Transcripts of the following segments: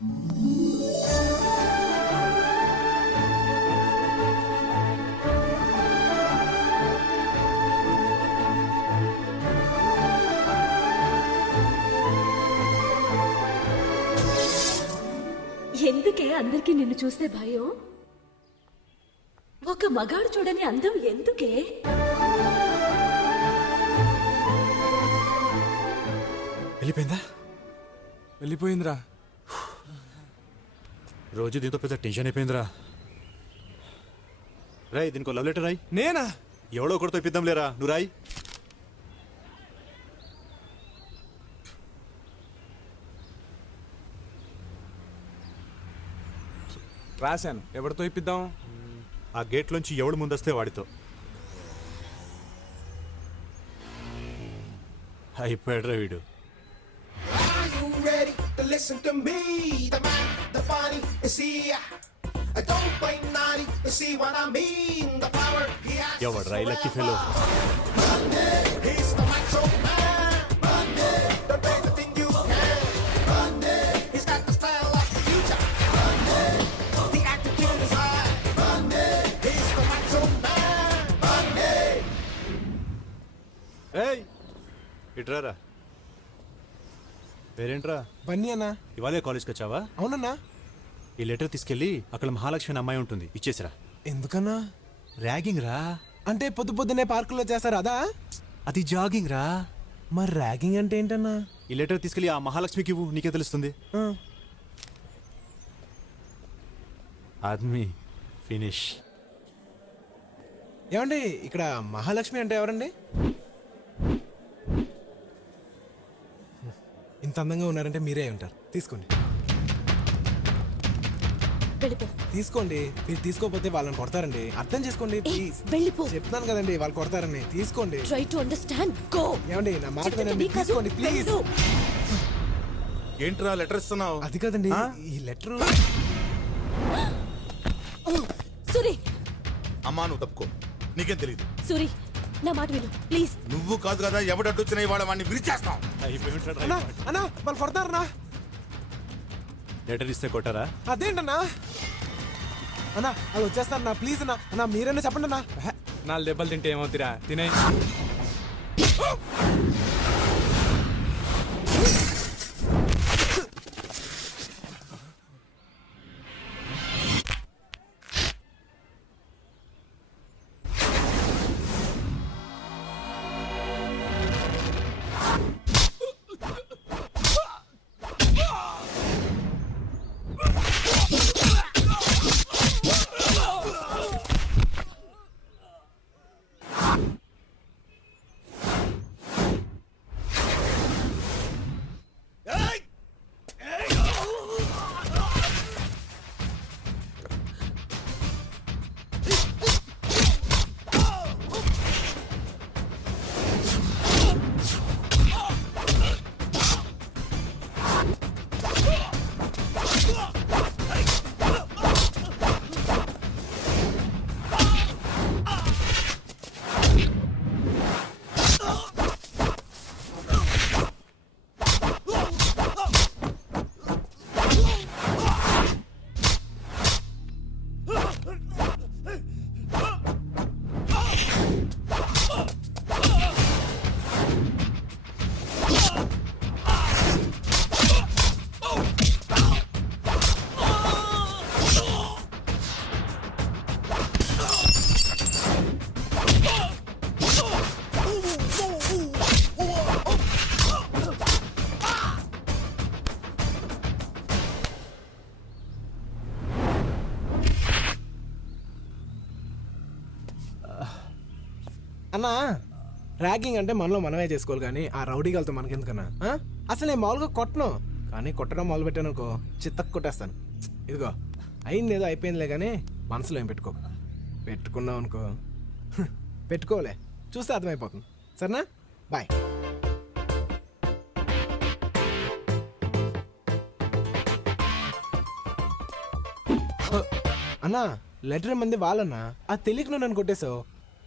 ఎందుకే అందరికీ నిన్ను చూస్తే భయం? ఒక మగాడు చూడని అందం ఎందుకే? వెళ్ళిపోయిందా? వెళ్ళిపోయిందిరా. రోజు దీంతో పెద్ద టెన్షన్ అయిపోయిందిరా. రాయ్, దీనికి లవ్ లెటర్ రాయ్. నేనా? ఎవడో ఒకటితో ఇప్పిద్దాం లేరా, నువ్వు రాయ్. రాశాను. ఎవరితో ఇప్పిద్దాం? ఆ గేట్లోంచి ఎవడు ముందొస్తే వాడితో. అయిపోయాడురా వీడు. ఎవడు రా లక్కీ ఫెలో? ఏయ్, ఇట్రారా. పేరేంట్రా? బన్నీ అన్నా. ఇవాళే కాలేజ్కి వచ్చావా? అవునన్నా. ఈ లెటర్ తీసుకెళ్ళి అక్కడ మహాలక్ష్మి అనే అమ్మాయి ఉంటుంది, ఇచ్చేసిరా. ఎందుకన్నా? ర్యాగింగ్ రా. అంటే పొద్దున్నే పార్కులో చేస్తారు అదా? అది జాగింగ్ రా. మరి ర్యాగింగ్ అంటే ఏంటన్నా? ఈ లెటర్ తీసుకెళ్ళి ఆ మహాలక్ష్మికి ఇవ్వు, నీకే తెలుస్తుంది. ఆద్మీ ఫినిష్. ఏమండి, ఇక్కడ మహాలక్ష్మి అంటే ఎవరండి? ఇంత అందంగా ఉన్నారంటే మీరే ఉంటారు. తీసుకోండి. తీసుకోండి. మీరు తీసుకోకపోతే వాళ్ళని కొడతారండి. అర్థం చేసుకోండి ప్లీజ్. చెప్తాను కదండి, వాళ్ళు కొడతారని. తీసుకోండి. Try to understand. గో. ఏమండి, నా మాట వినండి. తీసుకోండి ప్లీజ్. ఏంట్రా లెటర్ ఇస్తున్నావు? అది కదండి, ఈ లెటర్. సూరి, అమ్మా నువ్వు తప్పుకో, నీకేం తెలీదు. సూరి, నా మాట విను ప్లీజ్. నువ్వు కాదు కదా ఎవడడ్డొచ్చినా ఇవాళ వాడిని విరిచేస్తాం. అన్నా, వాళ్ళు కొడతారన్నా. లెటర్ ఇస్తే కొట్టారా? అదేంటన్నా? అన్నా, అది వచ్చేస్తారన్నా. ప్లీజ్ అన్నా. అన్నా, మీరైనా చెప్పండి అన్నా. 4 దెబ్బలు తింటే ఏమవుతురా? తినే. అన్నా, ర్యాగింగ్ అంటే మనలో మనమే చేసుకోవాలి కానీ ఆ రౌడీగాలతో మనకెందుకన్నా? అసలు నేను మామూలుగా కొట్టను, కానీ కొట్టడం మొదలు పెట్టాను అనుకో చిత్తకు కొట్టేస్తాను. ఇదిగో అయింది ఏదో అయిపోయిందిలే కానీ మనసులో ఏం పెట్టుకున్నావు అనుకో పెట్టుకోలే, చూస్తే అర్థమైపోతుంది. సరేనా? బాయ్. అన్నా, లెటర్ మంది వాళ్ళన్నా, అది తెలియక నువ్వు నన్ను కొట్టేశావు.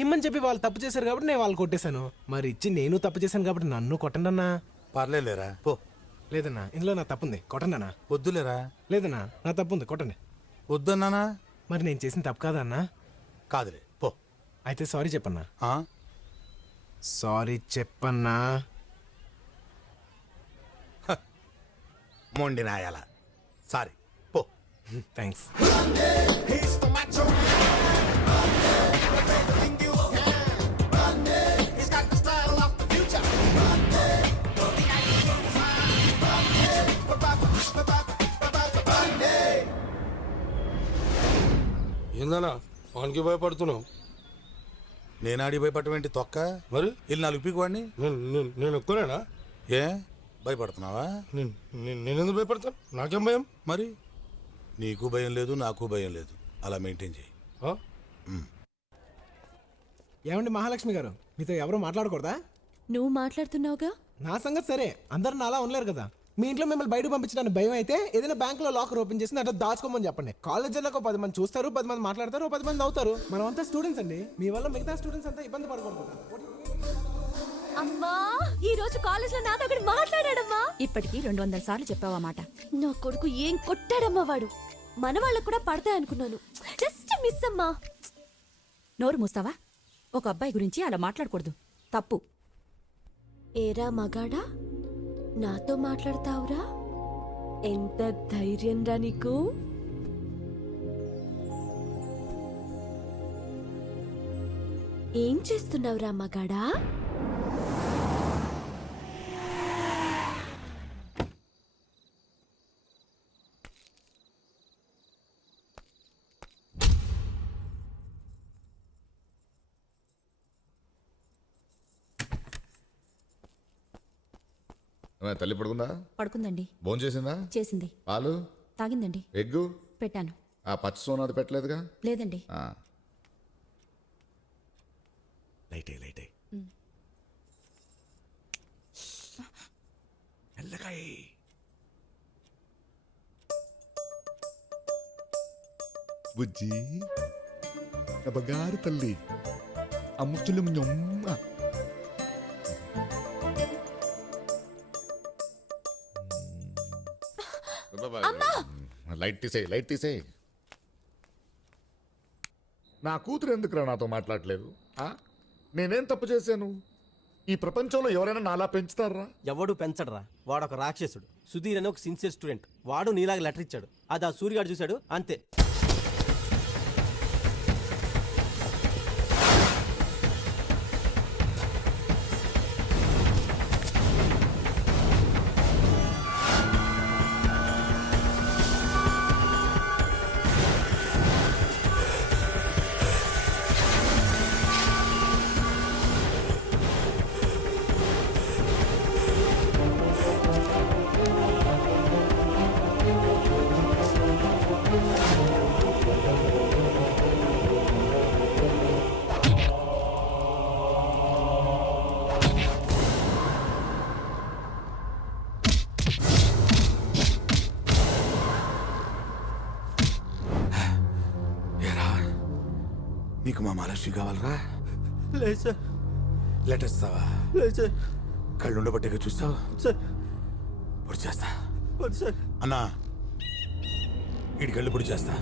ఇమ్మని చెప్పి వాళ్ళు తప్పు చేశారు కాబట్టి నేను వాళ్ళు కొట్టేశాను. మరి ఇచ్చి నేను తప్పు చేశాను కాబట్టి నన్ను కొట్టండి అన్నా. పర్లేదులేరా పో. లేదన్నా ఇందులో నా తప్పుంది కొట్టండి అన్నా. వద్దులేరా. లేదన్నా నా తప్పుంది కొట్టండి. వద్దన్నానా? మరి నేను చేసిన తప్పు కాదా అన్నా? కాదులే పో. అయితే సారీ చెప్పన్నా. ఆ? సారీ చెప్పన్నా. మొండి నాయాల. సారీ పో. థ్యాంక్స్. ఏందన్నా వానికి భయపడుతున్నావు? నేనాడి భయపడటం తొక్క. మరి వెళ్ళి 4 పీకు వాడిని. నేను ఒక్కనేనా? ఏ భయపడుతున్నావా? నేనెందుకు భయపడతాను? నాకేం భయం? మరి నీకు భయం లేదు, నాకు భయం లేదు. అలా మెయింటైన్ చేయి. ఆ? ఏమండి మహాలక్ష్మి గారు, మీతో ఎవరు మాట్లాడకూడదా? నువ్వు మాట్లాడుతున్నావుగా. నా సంగతి సరే, అందరు నాలా ఉండలేరు కదా. మీ ఇంట్లో మిమ్మల్ని బయటకు పంపించడానికి భయం అయితే ఏదైనా బ్యాంక్ లో లాకర్ ఓపెన్ చేసి అట్లా దాచుకోమని చెప్పండి. కాలేజీలో 10 మంది చూస్తారు, 10 మంది మాట్లాడతారు, 10 మంది అవుతారు. మనం అంతా స్టూడెంట్స్ అండి. మీ వల్ల మిగతా స్టూడెంట్స్ అంతా ఇబ్బంది పడకూడదు కదా. అమ్మా, ఈ రోజు కాలేజ్ లో నాతో ఒకడు మాట్లాడాడమ్మా. ఇప్పటికి 200 సార్లు చెప్పావా మాట? నా కొడుకు ఏం కొట్టాడమ్మా వాడు. మన వాళ్ళకు కూడా పడతాయి అనుకున్నాను. జస్ట్ మిస్ అమ్మా. నోరు మూస్తావా? ఒక అబ్బాయి గురించి అలా మాట్లాడకూడదు, తప్పు. ఏరా మగాడా, నాతో మాట్లాడతావురా? ఎంత ధైర్యం రా నీకు? ఏం చేస్తున్నావురా మగాడా? తల్లి పడుకుందా? పడుకుందండి. భోజనం చేసిందా? చేసింది. పాలు తాగిందండి. ఎగ్గు పెట్టాను. ఆ పచ్చ సోనాది పెట్టలేదుగా? లేదండి. ఆ. లైటే లైటే మెల్లగాయ్. బుజ్జి నా బంగారు తల్లి అమ్ముచులు ముñొమ్మ. లైట్ తీసేయి, లైట్ తీసేయి. నా కూతురు ఎందుకురా నాతో మాట్లాడలేదు? నేనేం తప్పు చేశాను? ఈ ప్రపంచంలో ఎవరైనా నాలా పెంచుతారా? ఎవడు పెంచడరా, వాడు ఒక రాక్షసుడు. సుధీర్ అని ఒక సిన్సియర్ స్టూడెంట్, వాడు నీలాగా లెటర్ ఇచ్చాడు. అది ఆ సూర్యగాడు చూశాడు, అంతే. నీకు మా మహాలక్ష్మి కావాలరా? లేదు సార్. లెటర్ ఇస్తావా? లేదు సార్. కళ్ళుండబట్టేగా చూస్తావు. సార్ పొడి చేస్తా. వద్దు సార్. అన్నా, వీడి కళ్ళు పొడి చేస్తా.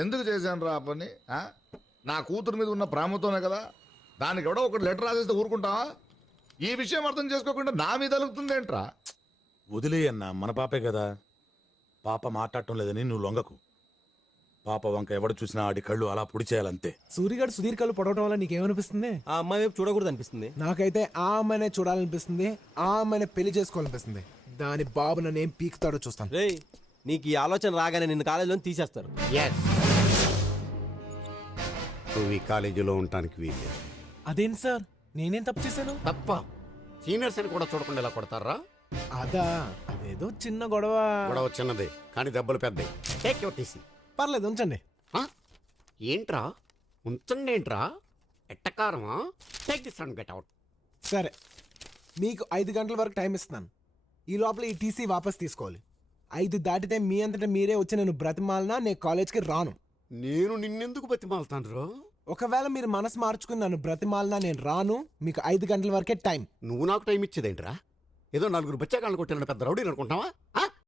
ఎందుకు చేశాను రా ఆ పని? నా కూతురు మీద ఉన్న ప్రేమతోనే కదా. దానికి ఎవడో ఒకటి లెటర్ రాసేస్తే ఊరుకుంటావా? ఈ విషయం అర్థం చేసుకోకుండా నా మీద అలుగుతుంది ఏంట్రా? వదిలేయన్నా, మన పాపే కదా. పాప మాట్లాడటం లేదని నువ్వు లొంగకు. పాప వంక ఎవడు చూసినా ఆడి కళ్ళు అలా పొడి చేయాలంతే. సూర్యగాడు సుధీర్ కళ్ళు పొడవటం వల్ల నీకేమనిపిస్తుంది? ఆ అమ్మాయి వైపు చూడకూడదు అనిపిస్తుంది. నాకైతే ఆ అమ్మాయినే చూడాలనిపిస్తుంది, ఆ అమ్మాయినే పెళ్లి చేసుకోవాలనిపిస్తుంది. దాని బాబు నన్ను ఏం పీకుతాడో చూస్తాను. రేయ్, నీకు ఈ ఆలోచన రాగానే నిన్ను కాలేజీలో తీసేస్తారు. నువ్వు ఈ కాలేజీలో ఉండటానికి వీలు. అదేంటి సార్, నేనేం తప్పు చేశాను? తప్ప సీనియర్స్ అని కూడా చూడకుండా ఇలా కొడతారా? అదా, అదేదో చిన్న గొడవ. గొడవ చిన్నదే కానీ దెబ్బలు పెద్దవి. Take your TC. పర్లేదు ఉంచండి. ఏంట్రా ఉంచండి ఏంట్రా? ఎట్టకారమా? Take this and get out. సరే, మీకు 5 గంటల వరకు టైం ఇస్తున్నాను. ఈ లోపల ఈ టీసీ వాపస్ తీసుకోవాలి. 5 దాటితే మీ అంతటా మీరే వచ్చి నేను బ్రతిమాలనా నేను కాలేజ్కి రాను. నేను నిన్నెందుకు బతిమాలుతాను రో? ఒకవేళ మీరు మనసు మార్చుకుని నన్ను బ్రతిమాలనా నేను రాను. మీకు 5 గంటల వరకే టైం. నువ్వు నాకు టైం ఇచ్చేదేంట్రా? ఏదో 4 బచ్చాకాళ్ళు కొట్టిన పెద్ద రౌడీని అనుకుంటావా?